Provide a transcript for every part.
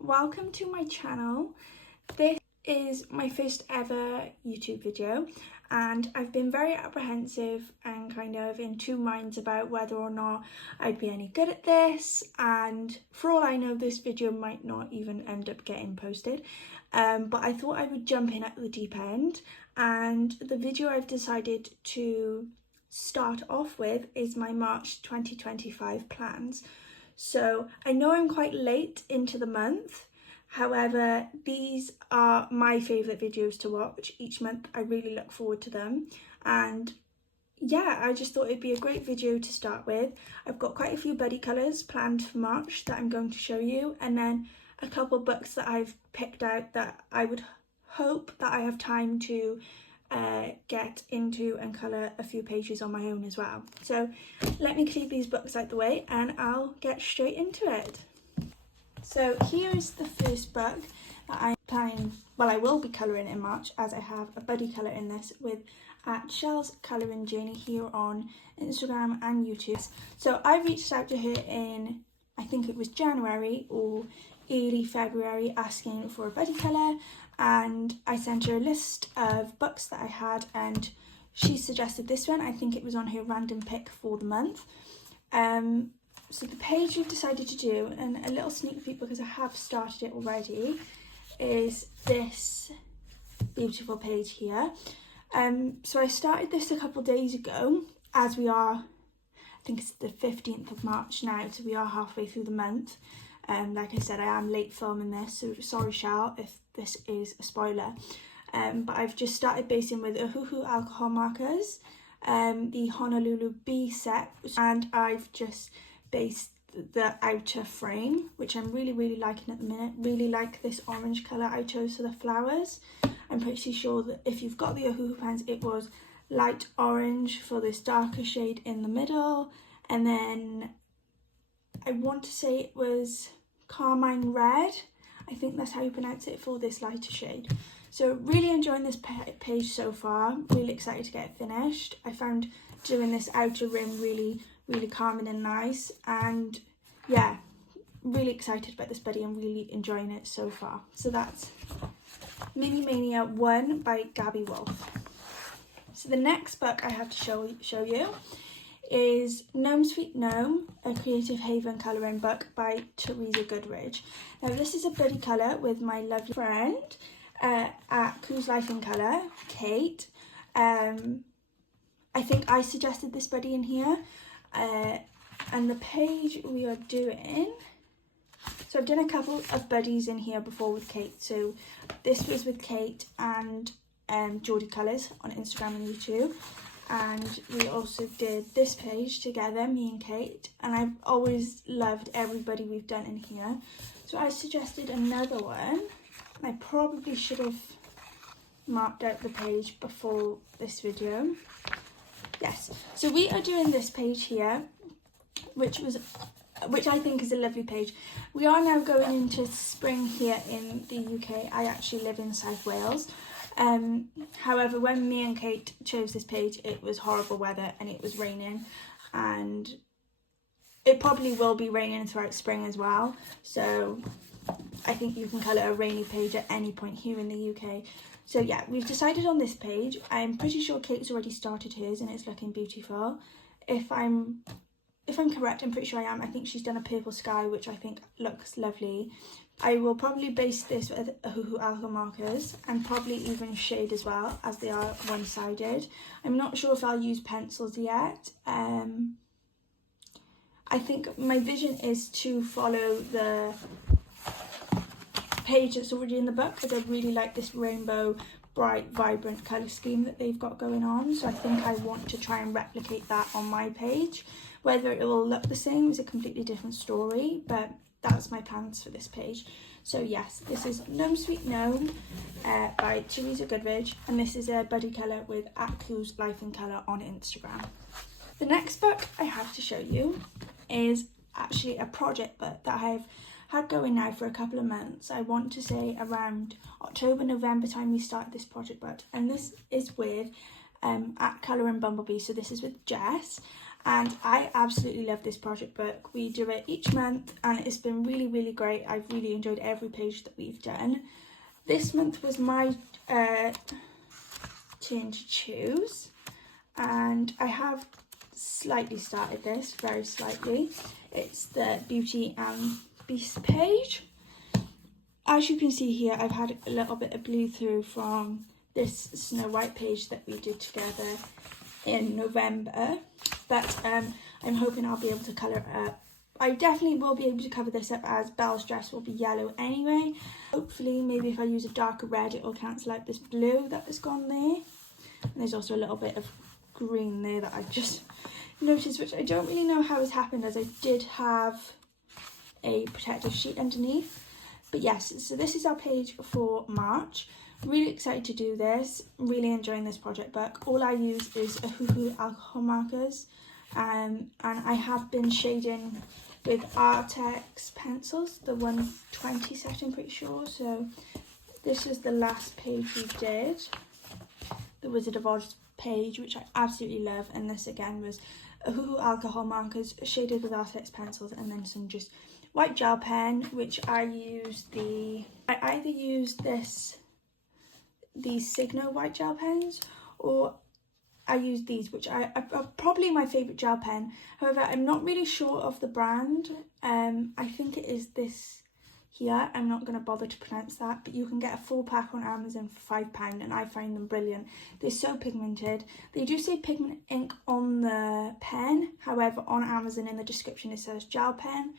Welcome to my channel. This is my first ever YouTube video and I've been very apprehensive and kind of in two minds about whether or not I'd be any good at this, and for all I know this video might not even end up getting posted, but I thought I would jump in at the deep end, and the video I've decided to start off with is my March 2025 plans. So I know I'm quite late into the month, however these are my favourite videos to watch each month. I really look forward to them, and yeah, I just thought it'd be a great video to start with. I've got quite a few buddy colours planned for March that I'm going to show you, and then a couple books that I've picked out that I would hope that I have time to get into and colour a few pages on my own as well. So let me keep these books out the way and I'll get straight into it. So here's the first book that I'm planning, well, I will be colouring in March, as I have a buddy colour in this with Shell's Colouring Journey here on Instagram and YouTube. So I reached out to her in, I think it was January or early February, asking for a buddy colour, and I sent her a list of books that I had and she suggested this one. I think it was on her random pick for the month. So the page we've decided to do, and a little sneak peek because I have started it already, is this beautiful page here. So I started this a couple of days ago, as we are, I think it's the 15th of March now, so we are halfway through the month. Like I said, I am late filming this, so sorry Shell if this is a spoiler. But I've just started basing with Ohuhu alcohol markers, the Honolulu B set, and I've just based the outer frame, which I'm really liking at the minute. Really like this orange colour I chose for the flowers. I'm pretty sure that if you've got the Ohuhu pens, it was light orange for this darker shade in the middle, and then I want to say it was carmine red. I think that's how you pronounce it for this lighter shade. So really enjoying this page so far. Really excited to get it finished. I found doing this outer rim really calming and nice. And yeah, really excited about this buddy and really enjoying it so far. So that's Mini Mania 1 by Gabby Wolf. So the next book I have to show you is Gnome Sweet Gnome, a Creative Haven colouring book by Teresa Goodridge. Now this is a buddy colour with my lovely friend at Coos Life in Colour, Kate. I think I suggested this buddy in here, and the page we are doing, so I've done a couple of buddies in here before with Kate. So this was with Kate and Geordie Colours on Instagram and YouTube. And we also did this page together, me and Kate, and I've always loved everybody we've done in here. So I suggested another one. I probably should have marked out the page before this video. Yes, so we are doing this page here, which I think is a lovely page. We are now going into spring here in the UK. I actually live in South Wales. However, when me and Kate chose this page, it was horrible weather and it was raining, and it probably will be raining throughout spring as well. So I think you can colour a rainy page at any point here in the UK. So yeah, we've decided on this page. I'm pretty sure Kate's already started hers and it's looking beautiful. If I'm correct, I'm pretty sure I am. I think she's done a purple sky, which I think looks lovely. I will probably base this with Ohuhu alcohol markers and probably even shade as well, as they are one-sided. I'm not sure if I'll use pencils yet. I think my vision is to follow the page that's already in the book, because I really like this rainbow, bright, vibrant colour scheme that they've got going on. So I think I want to try and replicate that on my page. Whether it will look the same is a completely different story, but that's my plans for this page. So yes, this is Gnome Sweet Gnome by Teresa Goodridge, and this is a buddy colour with Coos Life in Colour on Instagram. The next book I have to show you is actually a project book that I've had going now for a couple of months. I want to say around October, November time we started this project book, and this is with at Colour and Bumblebee. So this is with Jess, and I absolutely love this project book. We do it each month and it's been really, really great. I've really enjoyed every page that we've done. This month was my turn to choose, and I have slightly started this, very slightly. It's the Beauty and Beast page. As you can see here, I've had a little bit of bleed through from this Snow White page that we did together in November, but I'm hoping I'll be able to colour it up. I definitely will be able to cover this up as Belle's dress will be yellow anyway. Hopefully, maybe if I use a darker red, it will cancel out this blue that has gone there. And there's also a little bit of green there that I've just noticed, which I don't really know how has happened, as I did have a protective sheet underneath. But yes, so this is our page for March. Really excited to do this, really enjoying this project book. All I use is Ohuhu alcohol markers, and I have been shading with Artex pencils, the 120 set I'm pretty sure. So this is the last page we did, the Wizard of Oz page, which I absolutely love, and this again was Ohuhu alcohol markers shaded with Artex pencils, and then some just white gel pen, which I either use these Signo white gel pens, or I use these, which are probably my favourite gel pen. However, I'm not really sure of the brand. I think it is this here. I'm not going to bother to pronounce that, but you can get a full pack on Amazon for £5, and I find them brilliant. They're so pigmented. They do say pigment ink on the pen, however on Amazon in the description it says gel pen.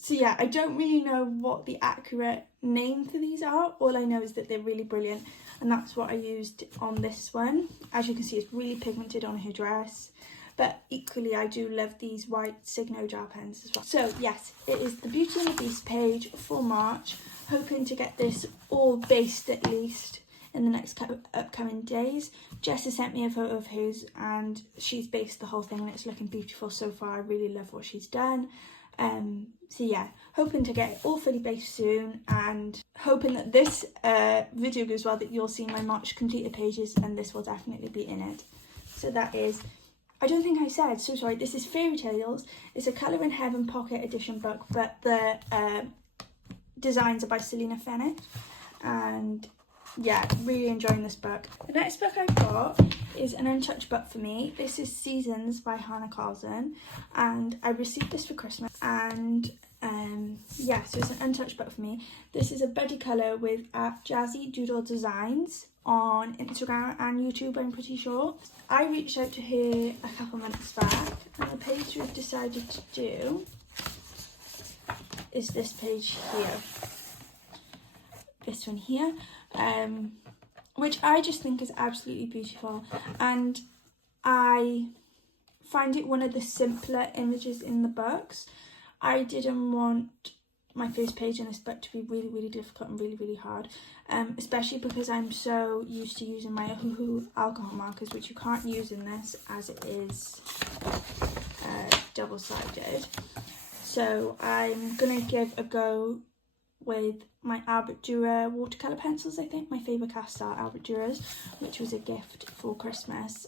So yeah, I don't really know what the accurate name for these are. All I know is that they're really brilliant, and that's what I used on this one. As you can see, it's really pigmented on her dress, but equally I do love these white Signo gel pens as well. So yes, it is the Beauty and the Beast page for March. Hoping to get this all based at least in the next upcoming days. Jess has sent me a photo of hers and she's based the whole thing and it's looking beautiful so far. I really love what she's done. So yeah, hoping to get it all fully based soon, and hoping that this video goes well, that you'll see my March completed pages, and this will definitely be in it. So that is, I don't think I said, so sorry, this is Fairy Tales. It's a Colour in Heaven pocket edition book, but the designs are by Selina Fennett, and yeah, really enjoying this book. The next book I've got is an untouched book for me. This is Seasons by Hannah Carlson, and I received this for Christmas, and yeah, so it's an untouched book for me. This is a buddy colour with Jazzy Doodle Designs on Instagram and YouTube, I'm pretty sure. I reached out to her a couple months back, and the page we've decided to do is this page here. This one here. Which I just think is absolutely beautiful, and I find it one of the simpler images in the books. I didn't want my first page in this book to be really, really difficult and really, really hard, especially because I'm so used to using my Ohuhu alcohol markers, which you can't use in this as it is double-sided. So I'm going to give a go with my Albert Dürer watercolour pencils, I think, my Faber-Castell Albert Dürers, which was a gift for Christmas,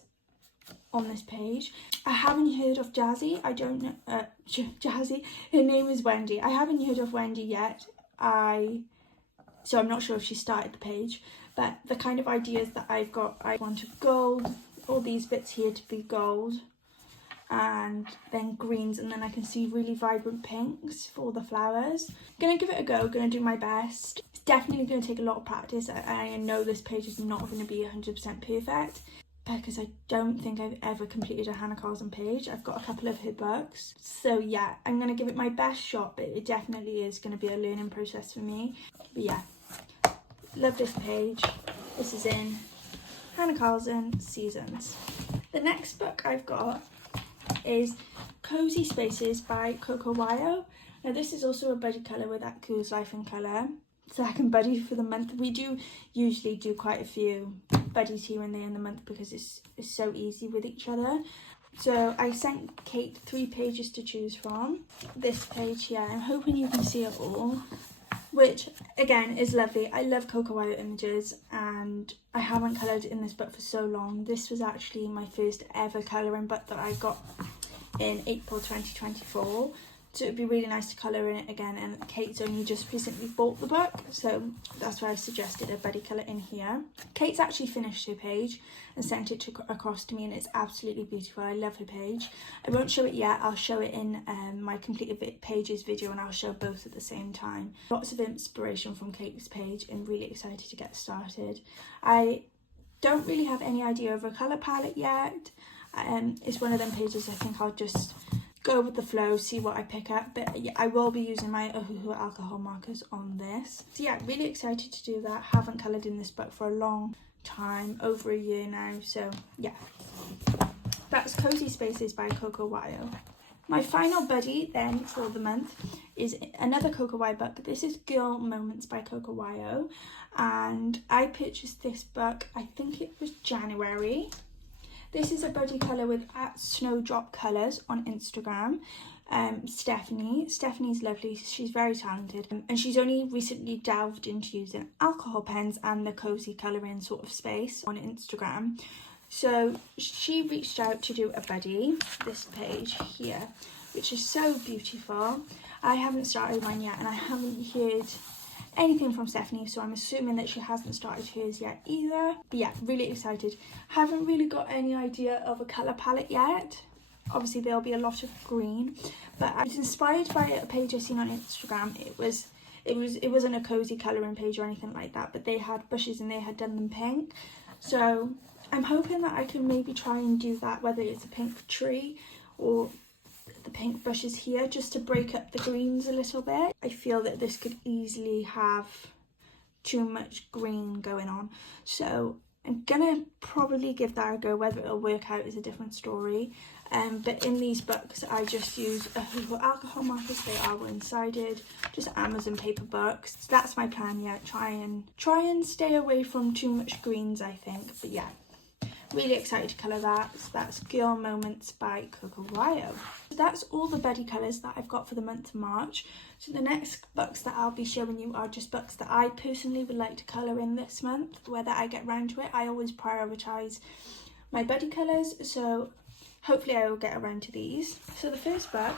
on this page. I haven't heard of Jazzy. I don't know, Jazzy, her name is Wendy. I haven't heard of Wendy yet. So I'm not sure if she started the page, but the kind of ideas that I've got, I wanted gold, all these bits here to be gold, and then greens, and then I can see really vibrant pinks for the flowers. Gonna give it a go, gonna do my best. It's definitely gonna take a lot of practice. I know this page is not gonna be 100% perfect, because I don't think I've ever completed a Hannah Carlson page. I've got a couple of her books. So yeah, I'm gonna give it my best shot, but it definitely is gonna be a learning process for me. But yeah, love this page. This is in Hannah Carlson Seasons. The next book I've got is Cozy Spaces by Coco Wyo. Now this is also a buddy colour with That Cool's Life in Colour. Second buddy for the month. We do usually do quite a few buddies here and there in the month because it's so easy with each other. So I sent Kate 3 pages to choose from. This page here, I'm hoping you can see it all. which again is lovely. I love Coco Wyo images, and I haven't coloured in this book for so long. This was actually my first ever colouring book that I got in April 2024, so it'd be really nice to colour in it again, and Kate's only just recently bought the book, so that's why I suggested a buddy colour in here. Kate's actually finished her page and sent it across to me, and it's absolutely beautiful. I love her page. I won't show it yet, I'll show it in my completed pages video, and I'll show both at the same time. Lots of inspiration from Kate's page, and really excited to get started. I don't really have any idea of a colour palette yet. It's one of them pages I think I'll just go with the flow, see what I pick up, but yeah, I will be using my Ohuhu alcohol markers on this. So yeah, really excited to do that. Haven't coloured in this book for a long time, over a year now, so yeah. That's Cozy Spaces by Coco Wyo. My final buddy then for the month is another Coco Wyo book, but this is Girl Moments by Coco Wyo, and I purchased this book, I think it was January. This is a buddy colour with @Snowdrop Colours on Instagram. Stephanie. Stephanie's lovely, she's very talented, and she's only recently delved into using alcohol pens and the cozy colouring sort of space on Instagram. So she reached out to do a buddy, this page here, which is so beautiful. I haven't started mine yet, and I haven't heard anything from Stephanie, so I'm assuming that she hasn't started hers yet either. But yeah, really excited. Haven't really got any idea of a colour palette yet. Obviously there'll be a lot of green, but I was inspired by a page I've seen on Instagram. It wasn't a cozy colouring page or anything like that, but they had bushes and they had done them pink. So I'm hoping that I can maybe try and do that, whether it's a pink tree or the pink bushes here, just to break up the greens a little bit. I feel that this could easily have too much green going on, so I'm gonna probably give that a go. Whether it'll work out is a different story. But in these books I just use alcohol markers. They are one-sided, just Amazon paper books. So that's my plan. Yeah, try and stay away from too much greens, I think. But yeah, really excited to colour that. So that's Girl Moments by Coco Wyo. So that's all the buddy colours that I've got for the month of March. So the next books that I'll be showing you are just books that I personally would like to colour in this month. Whether I get around to it, I always prioritise my buddy colours, so hopefully I will get around to these. So the first book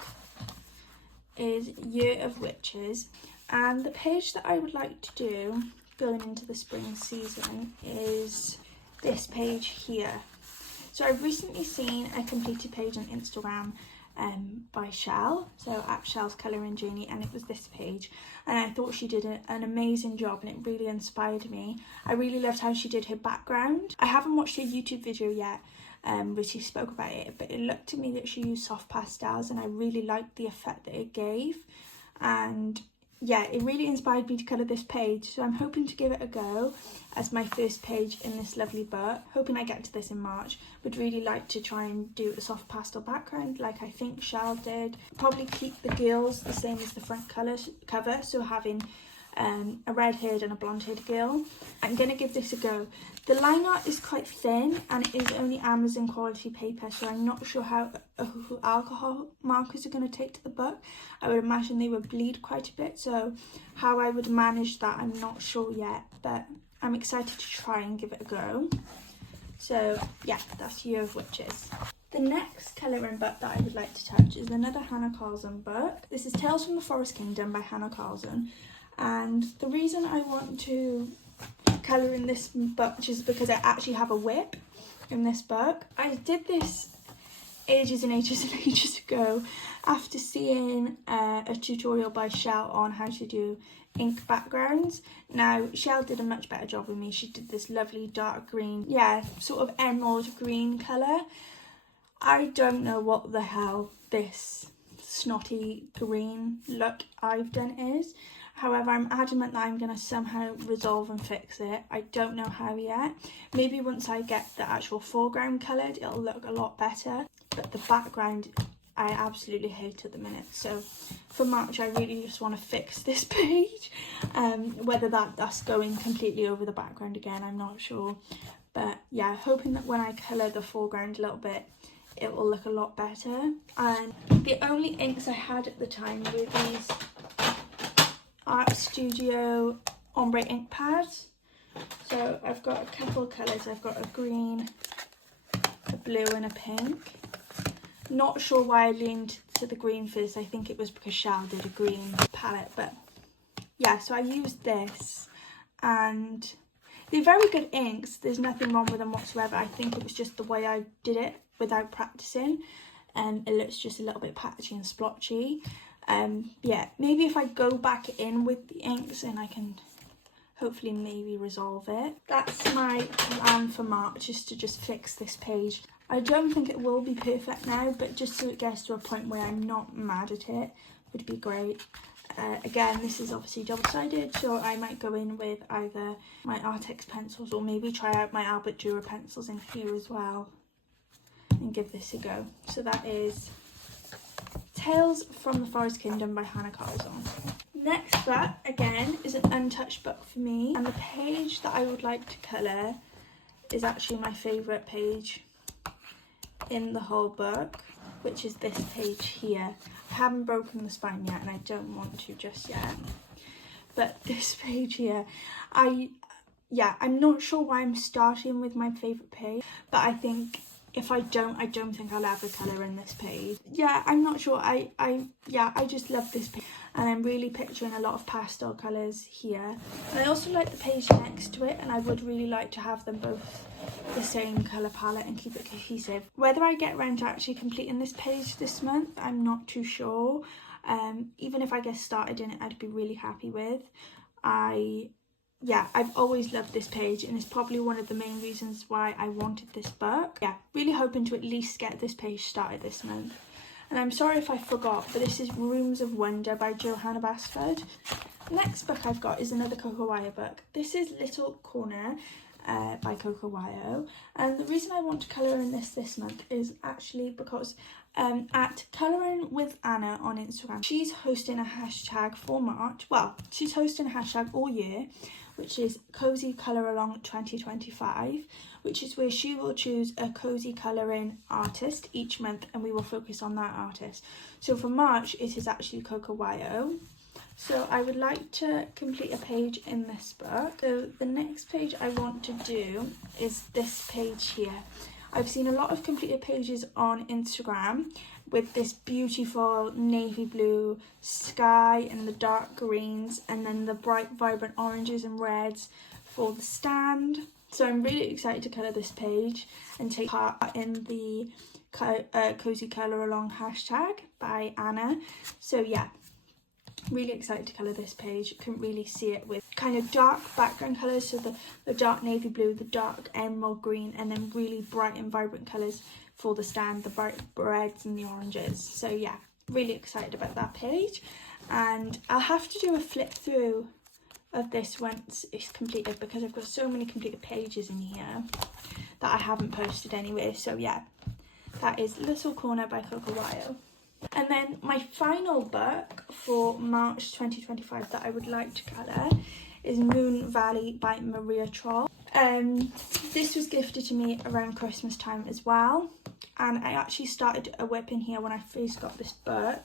is Year of Witches, and the page that I would like to do going into the spring season is this page here. So I've recently seen a completed page on Instagram by Shell, so at Shell's Colouring Journey, and it was this page, and I thought she did an amazing job, and it really inspired me. I really loved how she did her background. I haven't watched her YouTube video yet where she spoke about it, but it looked to me that she used soft pastels, and I really liked the effect that it gave, and yeah, it really inspired me to colour this page. So I'm hoping to give it a go as my first page in this lovely book. Hoping I get to this in March. Would really like to try and do a soft pastel background like I think Shell did. Probably keep the girls the same as the front cover, so having a red-haired and a blonde-haired girl. I'm going to give this a go. The line art is quite thin, and it is only Amazon quality paper, so I'm not sure how alcohol markers are going to take to the book. I would imagine they would bleed quite a bit, so how I would manage that I'm not sure yet, but I'm excited to try and give it a go. So yeah, that's Year of Witches. The next colouring book that I would like to touch is another Hannah Carlson book. This is Tales from the Forest Kingdom by Hannah Carlson. And the reason I want to colour in this book is because I actually have a whip in this book. I did this ages and ages and ages ago after seeing a tutorial by Shell on how to do ink backgrounds. Now Shell did a much better job with me. She did this lovely dark green, yeah, sort of emerald green colour. I don't know what the hell this snotty green look I've done is. However, I'm adamant that I'm going to somehow resolve and fix it. I don't know how yet. Maybe once I get the actual foreground coloured, it'll look a lot better. But the background, I absolutely hate at the minute. So for March, I really just want to fix this page. Whether that's going completely over the background again, I'm not sure. But yeah, hoping that when I colour the foreground a little bit, it will look a lot better. And the only inks I had at the time were these Art Studio ombre ink pads. So I've got a couple of colours. I've got a green, a blue and a pink. Not sure why I leaned to the green first. I think it was because Shell did a green palette, but yeah, so I used this and they're very good inks. There's nothing wrong with them whatsoever. I think it was just the way I did it without practicing, and it looks just a little bit patchy and splotchy. Yeah, maybe if I go back in with the inks and I can hopefully maybe resolve it. That's my plan for March, is to just fix this page. I don't think it will be perfect now, but just so it gets to a point where I'm not mad at it would be great. Again, this is obviously double-sided, so I might go in with either my Artex pencils or maybe try out my Albert Dürer pencils in here as well and give this a go. So that is Tales from the Forest Kingdom by Hannah Carzon. Next up, again, is an untouched book for me, and the page that I would like to colour is actually my favourite page in the whole book, which is this page here. I haven't broken the spine yet and I don't want to just yet, but this page here, I'm not sure why I'm starting with my favourite page, but I think if I don't think I'll ever colour in this page. Yeah, I'm not sure. I just love this page, and I'm really picturing a lot of pastel colours here. And I also like the page next to it, and I would really like to have them both the same colour palette and keep it cohesive. Whether I get around to actually completing this page this month, I'm not too sure. Even if I get started in it, I'd be really happy with. I've always loved this page, and it's probably one of the main reasons why I wanted this book. Yeah, really hoping to at least get this page started this month. And I'm sorry if I forgot, but this is Rooms of Wonder by Johanna Basford. Next book I've got is another Coco Wyo book. This is Little Corner by Coco Wyo. And the reason I want to colour in this month is actually because at Colouring with Anna on Instagram, she's hosting a hashtag for March. Well, she's hosting a hashtag all year, which is Cozy Colour Along 2025, which is where she will choose a cozy colouring artist each month and we will focus on that artist. So for March, it is actually Coco Wyo. So I would like to complete a page in this book. So the next page I want to do is this page here. I've seen a lot of completed pages on Instagram with this beautiful navy blue sky and the dark greens and then the bright vibrant oranges and reds for the stand. So I'm really excited to colour this page and take part in the Cozy Colour Along hashtag by Anna. So yeah, really excited to colour this page. You can really see it with kind of dark background colours, so the dark navy blue, the dark emerald green, and then really bright and vibrant colours for the stand, the bright reds and the oranges. So yeah, really excited about that page, and I'll have to do a flip through of this once it's completed because I've got so many completed pages in here that I haven't posted anywhere. So yeah, that is Little Corner by Coco Wyo. And then my final book for March 2025 that I would like to colour is Moon Valley by Maria Troll. This was gifted to me around Christmas time as well, and I actually started a whip in here when I first got this book,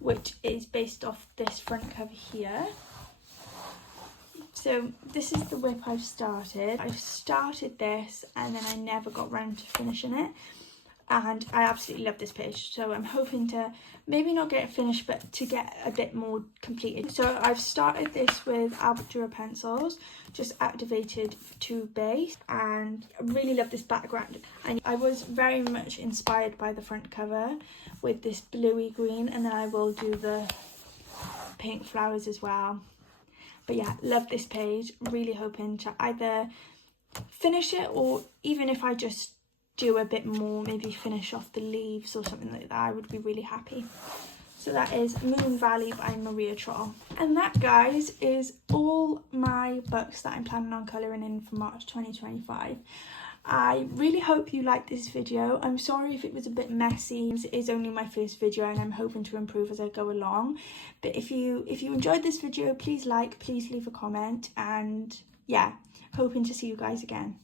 which is based off this front cover here. So this is the whip I've started. I've started this and then I never got round to finishing it. And I absolutely love this page, so I'm hoping to maybe not get it finished, but to get a bit more completed. So I've started this with Albert Dürer pencils, just activated to base, and I really love this background. And I was very much inspired by the front cover with this bluey green, and then I will do the pink flowers as well. But yeah, love this page. Really hoping to either finish it, or even if I just do a bit more, maybe finish off the leaves or something like that, I would be really happy. So that is Moon Valley by Maria Troll. And that, guys, is all my books that I'm planning on colouring in for March 2025. I really hope you liked this video. I'm sorry if it was a bit messy. It is only my first video and I'm hoping to improve as I go along. But if you enjoyed this video, please like, please leave a comment, and yeah, hoping to see you guys again.